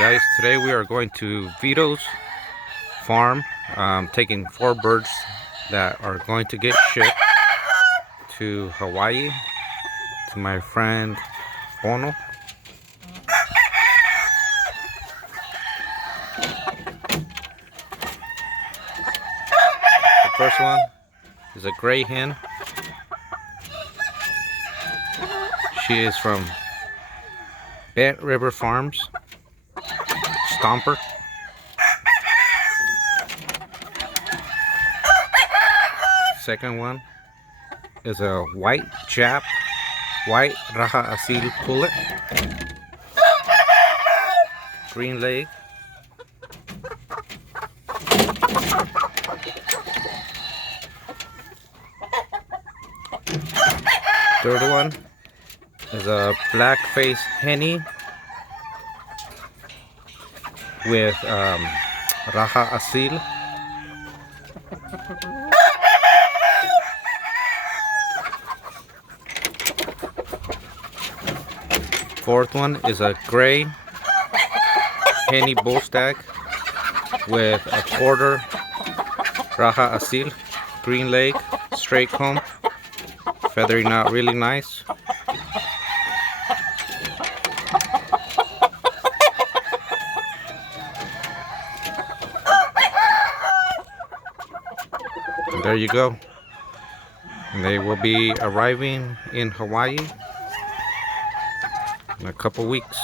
guys, today we are going to Vito's farm, taking 4 birds that are going to get shipped to Hawaii to my friend Ono. The first one is a gray hen. She is from Bent River Farms, Stomper. Second one is a white Jap, white Raja Asil pullet, green leg. Third one is a black face henny with Raja Asil. Fourth one is a gray henny bull stag with a quarter Raja Asil, green leg, straight comb, feathering out really nice. And there you go. They will be arriving in Hawaii in a couple weeks.